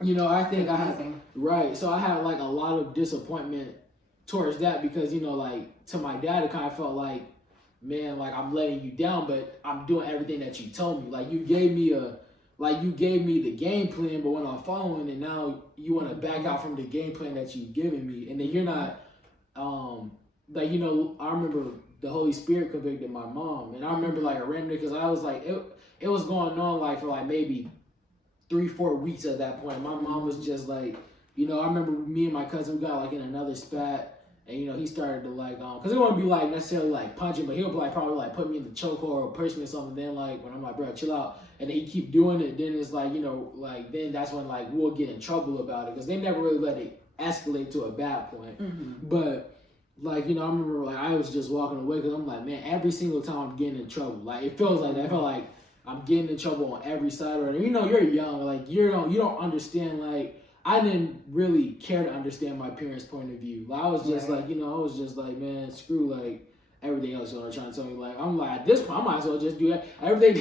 You know, I think I had, right. So I had like a lot of disappointment towards that because, you know, like to my dad, it kind of felt like, man, like I'm letting you down, but I'm doing everything that you told me. Like you gave me the game plan, but when I'm following it now, you want to back out from the game plan that you've given me, and then you're not, like, you know, I remember the Holy Spirit convicted my mom, and I remember like a random because I was like, it was going on like for like maybe 3-4 weeks at that point. My mom was just like, you know, I remember me and my cousin, we got like in another spat. And, you know, he started to like, because it wouldn't be like necessarily like punching, but he'll like probably like put me in the chokehold or push me or something. Then like, when I'm like, bro, chill out. And then he keep doing it. Then it's like, you know, like then that's when like we'll get in trouble about it. Because they never really let it escalate to a bad point. But like, you know, I remember like I was just walking away because I'm like, man, every single time I'm getting in trouble. Like it feels like that. I felt like I'm getting in trouble on every side. Or, you know, you're young. Like you don't understand like, I didn't really care to understand my parents' point of view. Like, I was just like, you know, I was just like, man, screw like everything else y'all are trying to tell me. Like, I'm like, at this point, I might as well just do everything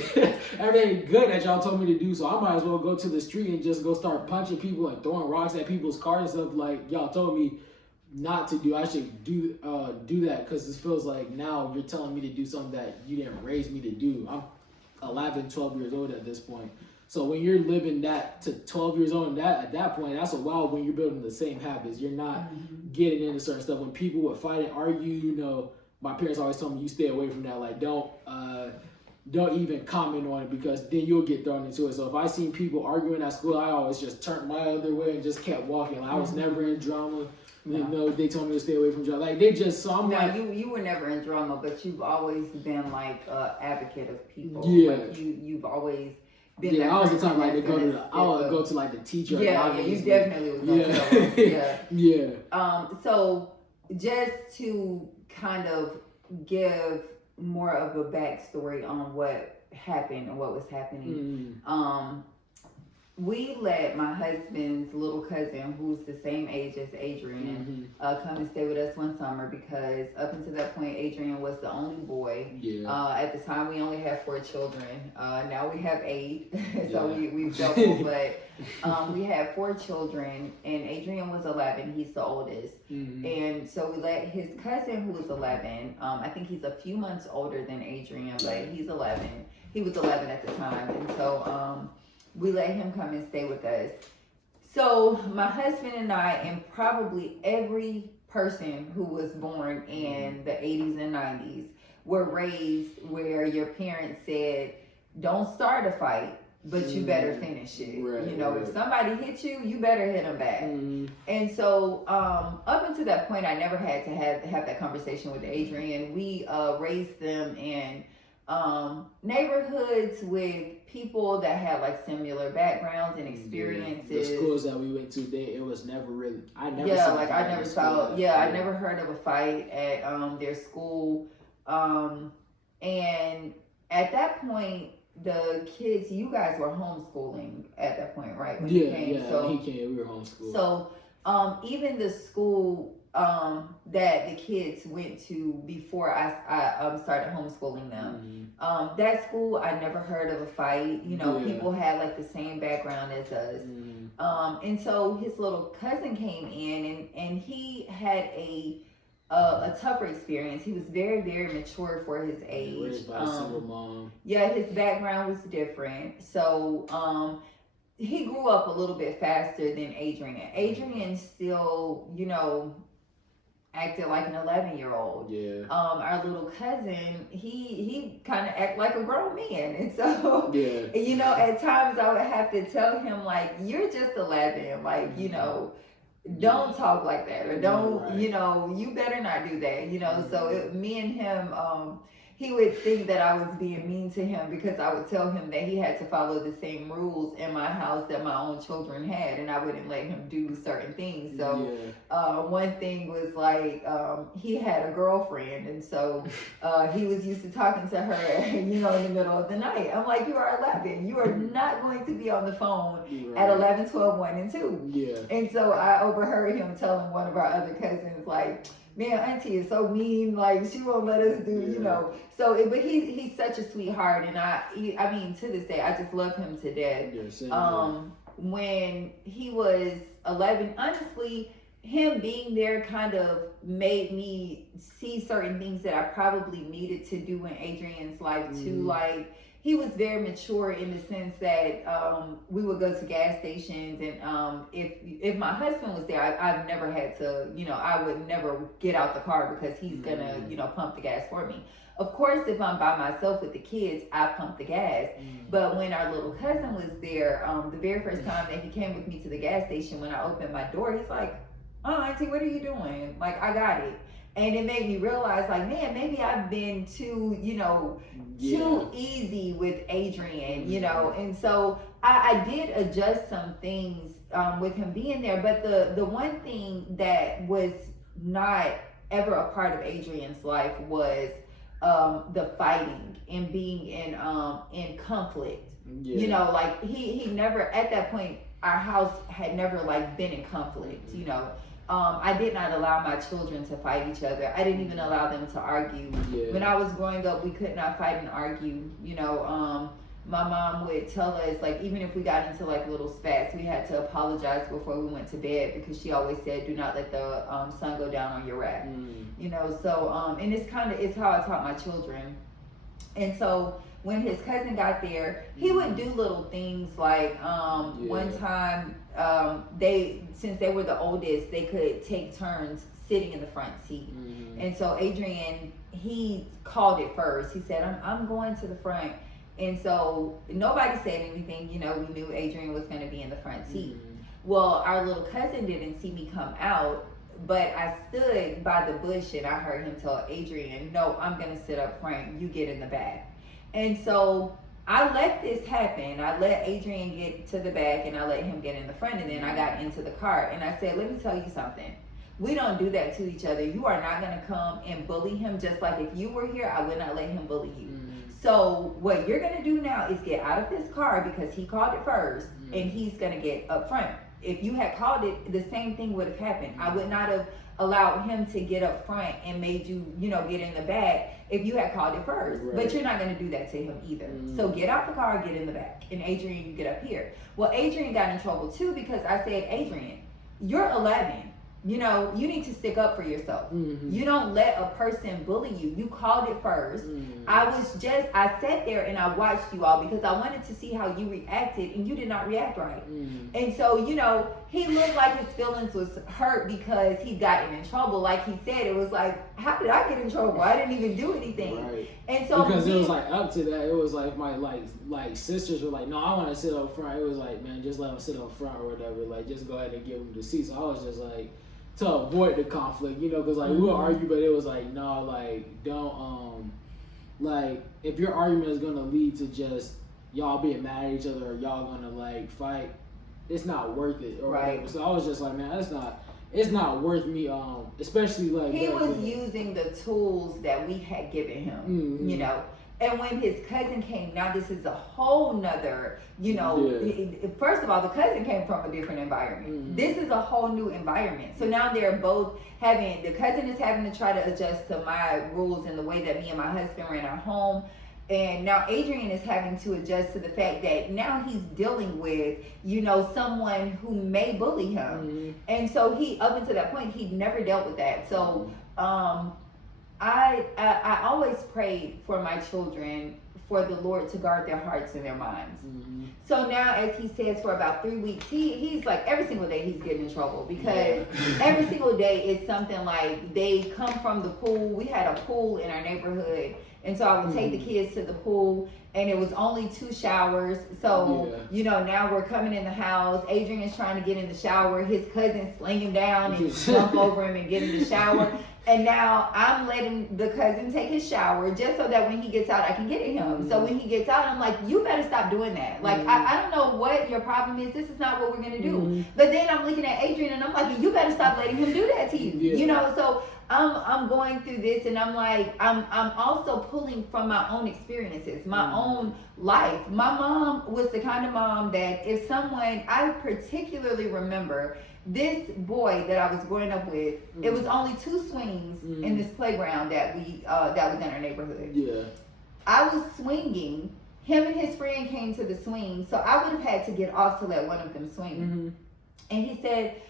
good that y'all told me to do. So I might as well go to the street and just go start punching people and throwing rocks at people's cars and stuff like y'all told me not to do. I should do that because it feels like now you're telling me to do something that you didn't raise me to do. I'm 11, 12 years old at this point. So when you're living that to 12 years old, and at that point, that's a while when you're building the same habits. You're not getting into certain stuff. When people would fight and argue, you know, my parents always told me you stay away from that. Like don't even comment on it because then you'll get thrown into it. So if I seen people arguing at school, I always just turned my other way and just kept walking. Like I was never in drama. No. You know, they told me to stay away from drama. Like they just, so I'm like, you were never in drama, but you've always been like an advocate of people. Yeah, like you've always. I was the type like to go to I would go to like the teacher. Yeah, you definitely was going to yeah. So just to kind of give more of a backstory on what happened and what was happening. We let my husband's little cousin, who's the same age as Adrian, come and stay with us one summer because up until that point, Adrian was the only boy. At the time, we only had 4 children. Now we have 8, so we've doubled. But we had 4 children, and Adrian was 11. He's the oldest. And so we let his cousin, who was 11, I think he's a few months older than Adrian, but he's 11. He was 11 at the time. And so we let him come and stay with us. So my husband and I, and probably every person who was born in the 80s and 90s, were raised where your parents said, don't start a fight, but you better finish it. You know, if somebody hit you, you better hit them back. And so up until that point, I never had to have that conversation with Adrian. We raised them in neighborhoods with people that had like similar backgrounds and experiences. The schools that we went to, it was never really. I never heard of a fight at their school. And at that point, the kids, you guys were homeschooling at that point, right? When he came. So he came. We were homeschooling. So even the school that the kids went to before I started homeschooling them. That school, I never heard of a fight. You know, people had like the same background as us. And so his little cousin came in and he had a tougher experience. He was very, very mature for his age. Raised by a single mom. Yeah, his background was different. So he grew up a little bit faster than Adrian. Adrian still, you know, acted like an 11-year-old. Our little cousin, he kind of acted like a grown man. And so, you know, at times I would have to tell him, like, you're just 11. Like, you know, don't talk like that. Or don't, you know, you better not do that. You know, so me and him, he would think that I was being mean to him because I would tell him that he had to follow the same rules in my house that my own children had, and I wouldn't let him do certain things. So one thing was like he had a girlfriend, and so he was used to talking to her, you know, in the middle of the night. I'm like, you are 11. You are not going to be on the phone at 11, 12, 1, and 2. And so I overheard him telling one of our other cousins, like, man, auntie is so mean, like she won't let us do, you know. So, but he's such a sweetheart, and I mean, to this day, I just love him to death. when he was 11, honestly, him being there kind of made me see certain things that I probably needed to do in Adrian's life too. Like, he was very mature in the sense that we would go to gas stations, and if my husband was there, I've never had to, I would never get out the car because he's gonna, pump the gas for me. Of course, if I'm by myself with the kids, I pump the gas. But when our little cousin was there, the very first time that he came with me to the gas station, when I opened my door, he's like, "Oh, Auntie, what are you doing? Like, I got it." And it made me realize, like, man, maybe I've been too, too easy with Adrian, And so I did adjust some things with him being there. But the one thing that was not ever a part of Adrian's life was the fighting and being in conflict. Like he never, at that point, our house had never like been in conflict. I did not allow my children to fight each other. I didn't even allow them to argue. When I was growing up, we could not fight and argue. My mom would tell us, like, even if we got into like little spats, we had to apologize before we went to bed, because she always said, "Do not let the sun go down on your wrath." So and it's how I taught my children. And so when his cousin got there, he would do little things like one time since they were the oldest, they could take turns sitting in the front seat. And so Adrian, he called it first. He said, I'm going to the front. And so nobody said anything. We knew Adrian was going to be in the front seat. Well, our little cousin didn't see me come out, but I stood by the bush and I heard him tell Adrian, "No, I'm going to sit up front. You get in the back." And so I let this happen. I let Adrian get to the back and I let him get in the front, and then I got into the car and I said, "Let me tell you something. We don't do that to each other. You are not going to come and bully him, just like if you were here, I would not let him bully you. So what you're going to do now is get out of this car, because he called it first, and he's going to get up front. If you had called it, the same thing would have happened. I would not have allowed him to get up front and made you, get in the back if you had called it first. Right. But you're not going to do that to him either. So get out the car, get in the back. And Adrian, you get up here." Well, Adrian got in trouble too, because I said, "Adrian, you're 11. You need to stick up for yourself. You don't let a person bully you. You called it first. I sat there and I watched you all because I wanted to see how you reacted, and you did not react right." And so, he looked like his feelings was hurt because he'd gotten in trouble. Like he said, it was like, "How did I get in trouble? I didn't even do anything." Right. And so because it was like up to that, it was like my like sisters were like, "No, I want to sit up front." It was like, "Man, just let them sit up front or whatever. Like, just go ahead and give them the seat." So I was just like, to avoid the conflict, because like we'll argue, but it was like, no, like don't like if your argument is gonna lead to just y'all being mad at each other or y'all gonna like fight, it's not worth it or whatever. So I was just like, man, it's not worth me, especially like he was using the tools that we had given him, And when his cousin came, now this is a whole nother, first of all, the cousin came from a different environment. This is a whole new environment. So now they're both the cousin is having to try to adjust to my rules and the way that me and my husband ran our home. And now Adrian is having to adjust to the fact that now he's dealing with, someone who may bully him. And so up until that point, he'd never dealt with that. So, I always prayed for my children for the Lord to guard their hearts and their minds. So now, as he says, for about 3 weeks, he's like every single day he's getting in trouble, because every single day is something like they come from the pool. We had a pool in our neighborhood, and so I would take the kids to the pool, and it was only 2 showers. So, now we're coming in the house. Adrian is trying to get in the shower. His cousin sling him down and jump over him and get in the shower. And now I'm letting the cousin take his shower just so that when he gets out, I can get at him. So when he gets out, I'm like, "You better stop doing that. Like, I don't know what your problem is. This is not what we're going to do." But then I'm looking at Adrian and I'm like, "You better stop letting him do that to you." So I'm going through this, and I'm like, I'm also pulling from my own experiences, my own life. My mom was the kind of mom that if I particularly remember this boy that I was growing up with, it was only 2 swings in this playground that was in our neighborhood. I was swinging him and his friend came to the swing, so I would have had to get off to let one of them swing. And he said,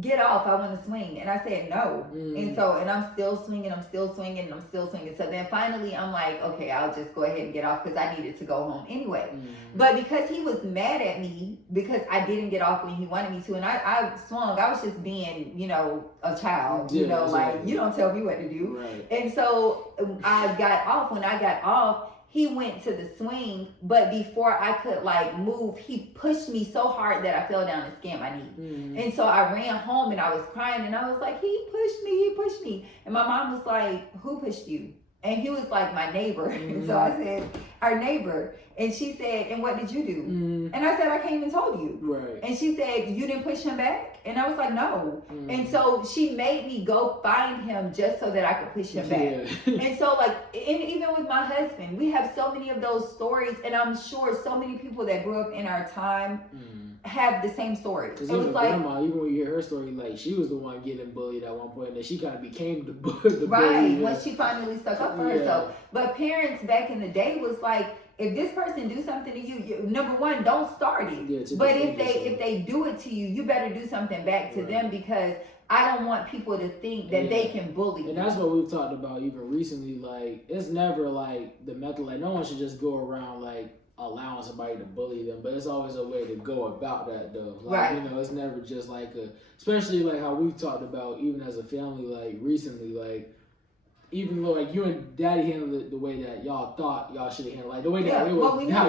get off, I want to swing. And I said no. And I'm still swinging, so then finally I'm like, okay, I'll just go ahead and get off because I needed to go home anyway. But because he was mad at me because I didn't get off when he wanted me to, and I swung, I was just being, you know, a child, you know, like, you don't tell me what to do. Right. And so I got off. When I got off, he went to the swing, but before I could like move, he pushed me so hard that I fell down and skinned my knee. And so I ran home and I was crying and I was like, he pushed me. And my mom was like, who pushed you? And he was like, my neighbor. And so I said, our neighbor. And she said, and what did you do? And I said, I came and told you. Right. And she said, you didn't push him back? And I was like, no. And so she made me go find him just so that I could push him back. And so like, and even with my husband, we have so many of those stories. And I'm sure so many people that grew up in our time have the same story. Because even like, grandma, even when you hear her story, like she was the one getting bullied at one point, and then she kind of became the bully. Right, when she finally stuck up for herself. But parents back in the day was like, if this person do something to you, number one, don't start it. But if they do it to you, you better do something back to them, because I don't want people to think that they can bully you. And that's what we've talked about even recently. Like, it's never like the method. Like, no one should just go around like allowing somebody to bully them, but it's always a way to go about that though. Like, you know, it's never just like especially like how we've talked about even as a family, like recently, like even though like you and daddy handled it the way that y'all thought y'all should have handled, like the way that it was, how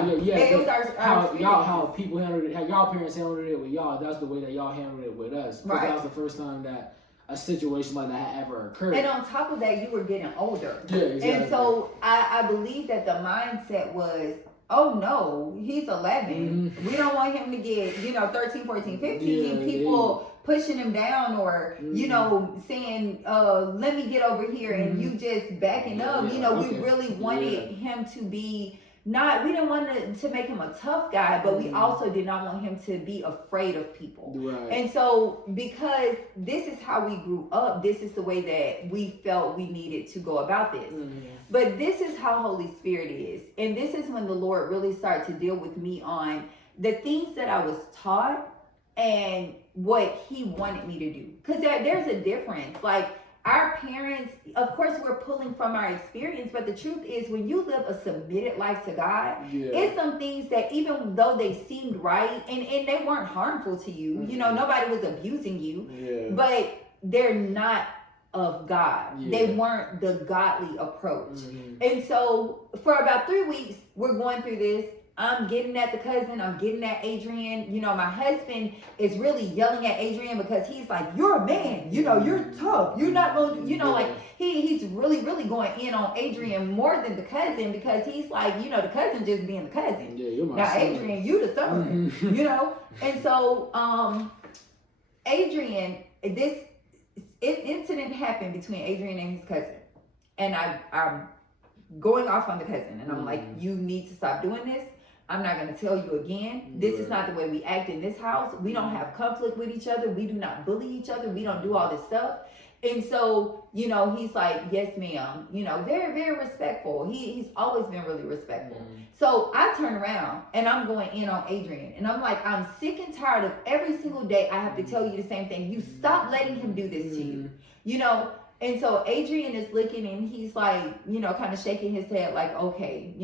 people handled it, how y'all parents handled it with y'all, that's the way that y'all handled it with us. Because that was the first time that a situation like that had ever occurred. And on top of that, you were getting older. Yeah, exactly. And so I believe that the mindset was, oh no, he's 11. We don't want him to get, 13, 14, 15. And people pushing him down or, saying, let me get over here and you just backing up. We really wanted him to be we didn't want to make him a tough guy, but we also did not want him to be afraid of people. Right. And so because this is how we grew up, this is the way that we felt we needed to go about this. But this is how Holy Spirit is. And this is when the Lord really started to deal with me on the things that I was taught and what he wanted me to do. Because there's a difference. Like, our parents, of course, we're pulling from our experience, but the truth is when you live a submitted life to God, it's some things that even though they seemed right and they weren't harmful to you, nobody was abusing you, but they're not of God. They weren't the godly approach. And so for about 3 weeks, we're going through this. I'm getting at the cousin. I'm getting at Adrian. My husband is really yelling at Adrian because he's like, you're a man. You're tough. You're not going to, like he's really, really going in on Adrian more than the cousin because he's like, the cousin just being the cousin. You're my now, son. Adrian, you the son, And so, Adrian, this incident happened between Adrian and his cousin. And I'm going off on the cousin. And I'm like, you need to stop doing this. I'm not going to tell you again. This is not the way we act in this house. We don't have conflict with each other. We do not bully each other. We don't do all this stuff. And so, he's like, yes, ma'am. Very, very respectful. He's always been really respectful. So I turn around and I'm going in on Adrian. And I'm like, I'm sick and tired of every single day I have to tell you the same thing. You stop letting him do this to you. And so Adrian is looking and he's like, kind of shaking his head like, okay,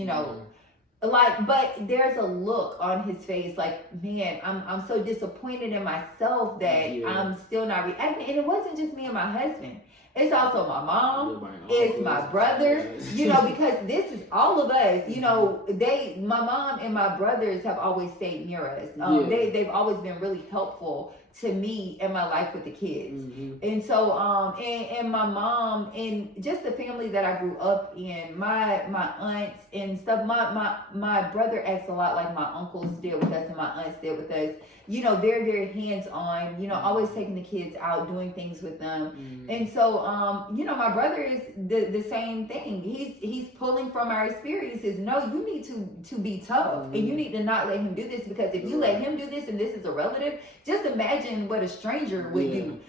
but there's a look on his face like, man, I'm so disappointed in myself that I'm still not reacting. And it wasn't just me and my husband. It's also my mom. It's my brother, because this is all of us, my mom and my brothers have always stayed near us. They've always been really helpful to me in my life with the kids. And so, and my mom and just the family that I grew up in, my aunts and stuff, my brother acts a lot like my uncles did with us and my aunts did with us, very, very hands-on, always taking the kids out, doing things with them. And so, my brother is the same thing. He's pulling from our experiences. No, you need to be tough and you need to not let him do this, because if you let him do this and this is a relative, just imagine what a stranger would do.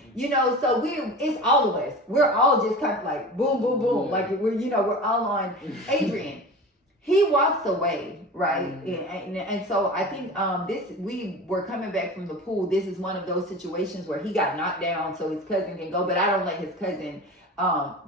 So it's all of us. We're all just kind of like boom, boom, boom. Like we're all on Adrian. he walks away, right? Mm-hmm. And so I think we were coming back from the pool. This is one of those situations where he got knocked down so his cousin can go, but I don't let his cousin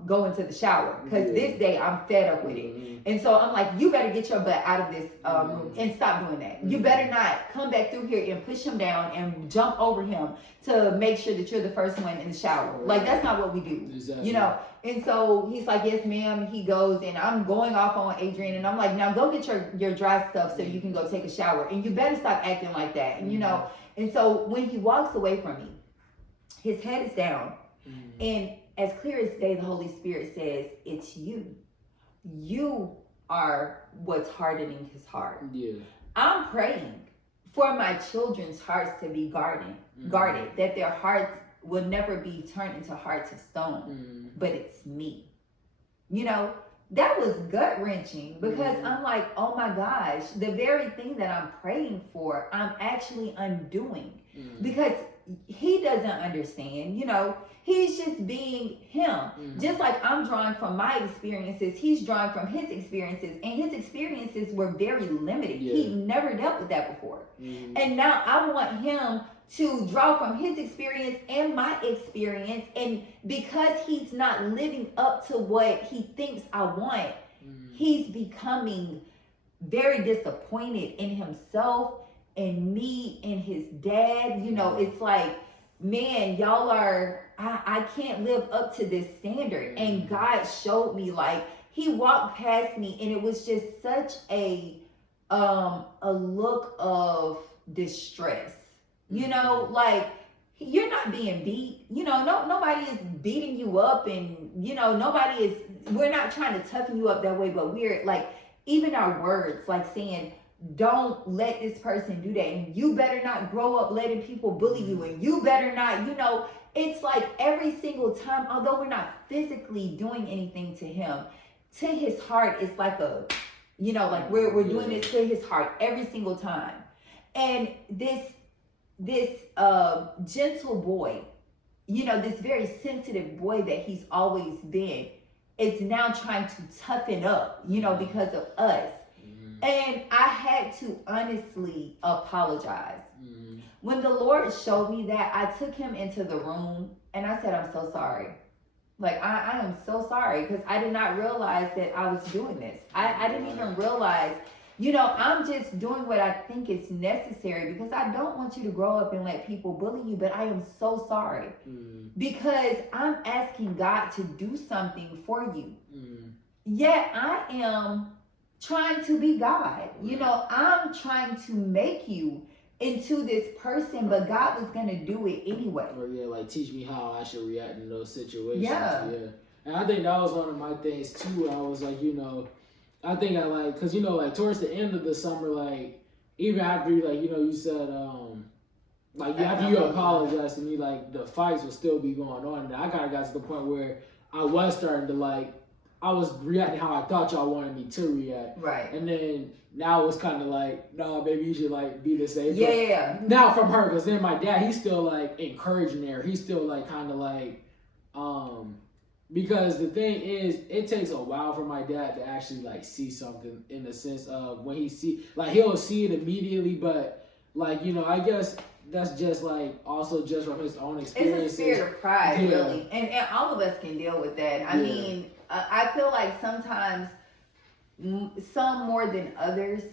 go into the shower because this day I'm fed up with it. And so I'm like, you better get your butt out of this room and stop doing that. You better not come back through here and push him down and jump over him to make sure that you're the first one in the shower. Like, that's not what we do, you know? And so he's like, yes, ma'am. He goes, and I'm going off on Adrian, and I'm like, now go get your dry stuff so you can go take a shower. And you better stop acting like that. And, you know, and so when he walks away from me, his head is down. And as clear as day, the Holy Spirit says, it's you. You are what's hardening his heart. Yeah. I'm praying for my children's hearts to be guarded, that their hearts will never be turned into hearts of stone, but it's me. You know, that was gut wrenching because I'm like, oh my gosh, the very thing that I'm praying for, I'm actually undoing because he doesn't understand, you know. He's just being him. Just like I'm drawing from my experiences, he's drawing from his experiences, and his experiences were very limited. He never dealt with that before. And now I want him to draw from his experience and my experience, and because he's not living up to what he thinks I want, he's becoming very disappointed in himself and me and his dad. You know, it's like, man, y'all are, I can't live up to this standard. And God showed me, like, he walked past me and it was just such a look of distress, you know, like, you're not being beat, you know, nobody is beating you up, and, you know, we're not trying to toughen you up that way, but we're like, even our words, like saying, don't let this person do that, and you better not grow up letting people bully you, and you better not, you know, it's like every single time, although we're not physically doing anything to him, to his heart, it's like a, you know, like we're doing this to his heart every single time. And this gentle boy, you know, this very sensitive boy that he's always been, is now trying to toughen up, you know, because of us. And I had to honestly apologize. When the Lord showed me that, I took him into the room and I said, I'm so sorry. Like, I am so sorry, because I did not realize that I was doing this. I didn't even realize, you know, I'm just doing what I think is necessary, because I don't want you to grow up and let people bully you, but I am so sorry. Because I'm asking God to do something for you. Yet I am trying to be God. You know, I'm trying to make you into this person, but God was going to do it anyway. Or like teach me how I should react in those situations. Yeah. And I think that was one of my things too, where I was like, you know, I think I like, cause you know, like towards the end of the summer, like even after you, like, you know, you said, like after you apologized to me, like the fights would still be going on. And I kind of got to the point where I was starting to like, I was reacting how I thought y'all wanted me to react. Right. And then now it's kind of like, no, baby, you should like be the same. Yeah. Now from her, because then my dad, he's still like encouraging her. He's still like kind of like, because the thing is, it takes a while for my dad to actually like see something, in the sense of when he see, like he'll see it immediately, but like, you know, I guess that's just like also just from his own experiences. It's a spirit of pride, really, and all of us can deal with that. I mean, I feel like sometimes, some more than others,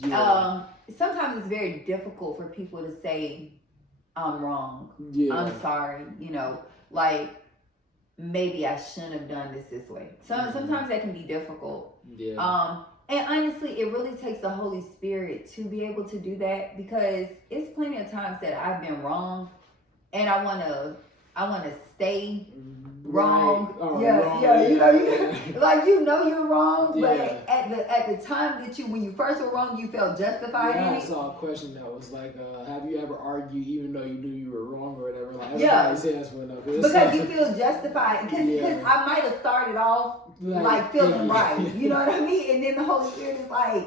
sometimes it's very difficult for people to say, I'm wrong, I'm sorry, you know, like, maybe I shouldn't have done this way. Sometimes that can be difficult. And honestly, it really takes the Holy Spirit to be able to do that, because it's plenty of times that I've been wrong and I want to stay wrong. Wrong. You know, like, you know you're wrong, but at the time that when you first were wrong, you felt justified in it. I saw a question that was like, have you ever argued even though you knew you were wrong or whatever? Like, everybody says because you feel justified. Because I might have started off like feeling right. You know what I mean? And then the Holy Spirit is like,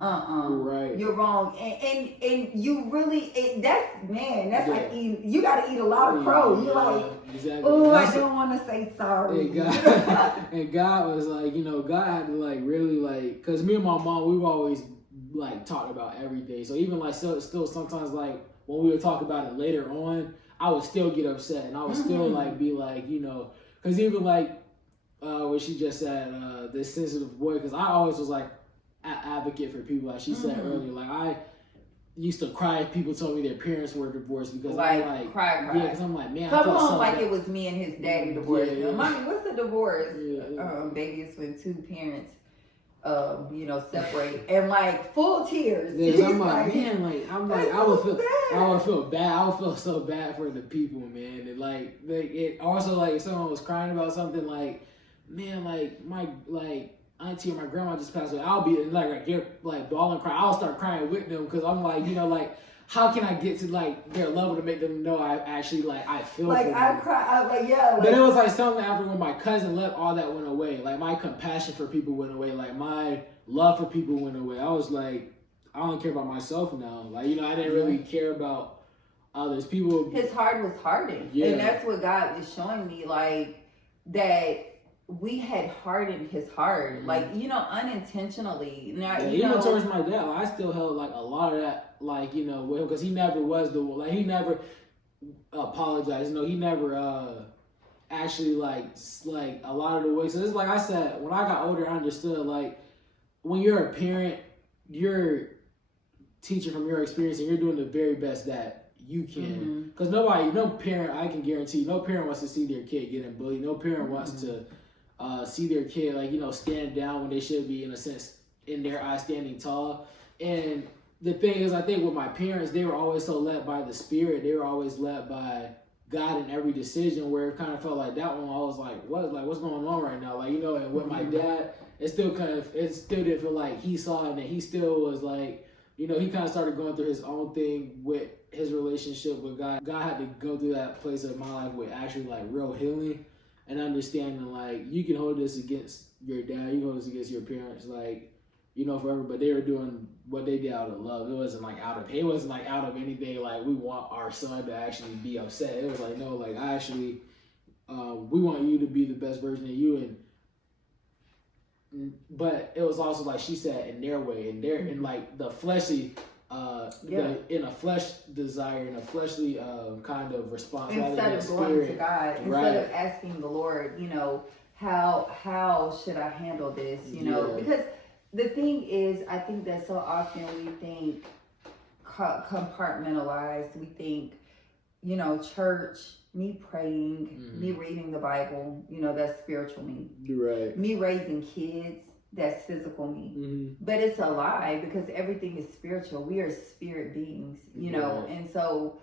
Right. You're wrong, and you really that's Yeah. like eating. You got to eat a lot of crow. You're like, exactly. oh, I That's- don't want to say sorry. And God, and God was like, God had to like really like, cause me and my mom, we've always like talked about everything. So even like still sometimes like when we would talk about it later on, I would still get upset and I would still like be like, cause even like what she just said, this sensitive boy, cause I always was like an advocate for people, like she said earlier. Like I used to cry if people told me their parents were divorced because like, I'm like, cry. yeah, because I'm like, man, Come I felt on, so like bad. it was me and his daddy divorced. Yeah. Mommy, what's a divorce? Yeah. Baby, it's when two parents, separate and like full tears. Yeah, 'cause I'm like, man, I would feel, sad. I would feel bad. I would feel so bad for the people, man. And like it also like if someone was crying about something, like, man, like my auntie or my grandma just passed away. I'll be like get like bawling, crying. I'll start crying with them because I'm like, like. How can I get to like their level to make them know I actually like I feel like for them? I cry. I'm like, yeah. Like, But it was like something after when my cousin left, all that went away. Like my compassion for people went away. Like my love for people went away. I was like, I don't care about myself now. Like, I didn't really care about others. People. His heart was hardened. Yeah. And that's what God was showing me, like, that we had hardened his heart. Like, unintentionally. Now, Even towards my dad, like, I still held like a lot of that, like, with him, because he never was the one. Like, he never apologized. He never actually like a lot of the ways. So it's like I said, when I got older, I understood like when you're a parent, you're teaching from your experience and you're doing the very best that you can. Because no parent, I can guarantee, no parent wants to see their kid getting bullied. No parent wants to see their kid like stand down when they should be, in a sense, in their eyes, standing tall. And the thing is, I think with my parents, they were always so led by the Spirit. They were always led by God in every decision, where it kind of felt like that one, I was like, what's going on right now? Like, and with my dad, it still didn't feel like he saw it, and he still was like, he kind of started going through his own thing with his relationship with God. God had to go through that place of my life with actually like real healing and understanding, like, you can hold this against your dad, you can hold this against your parents, like, forever, but they were doing what they did out of love. It wasn't like out of anything like we want our son to actually be upset. It was like, no, like I actually, we want you to be the best version of you, but it was also like she said, in their way, in like the fleshly, in a flesh desire, in a fleshly kind of response, instead of going to God, instead of asking the Lord, how should I handle this, because the thing is, I think that so often we think compartmentalized. We think, church, me praying, me reading the Bible, that's spiritual me. Right. Me raising kids, that's physical me. But it's a lie, because everything is spiritual. We are spirit beings, Right. And so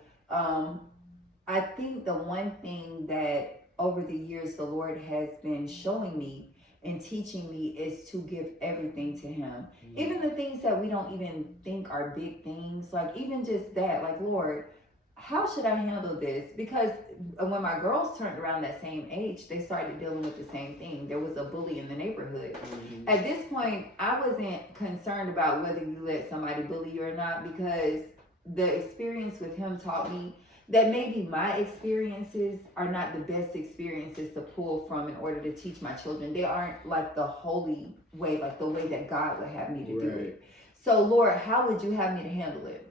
I think the one thing that over the years the Lord has been showing me and teaching me is to give everything to him. Even the things that we don't even think are big things, like even just that, like, Lord, how should I handle this? Because when my girls turned around that same age, they started dealing with the same thing. There was a bully in the neighborhood. At this point, I wasn't concerned about whether you let somebody bully you or not, because the experience with him taught me that maybe my experiences are not the best experiences to pull from in order to teach my children. They aren't like the holy way, like the way that God would have me to do it. So, Lord, how would you have me to handle it?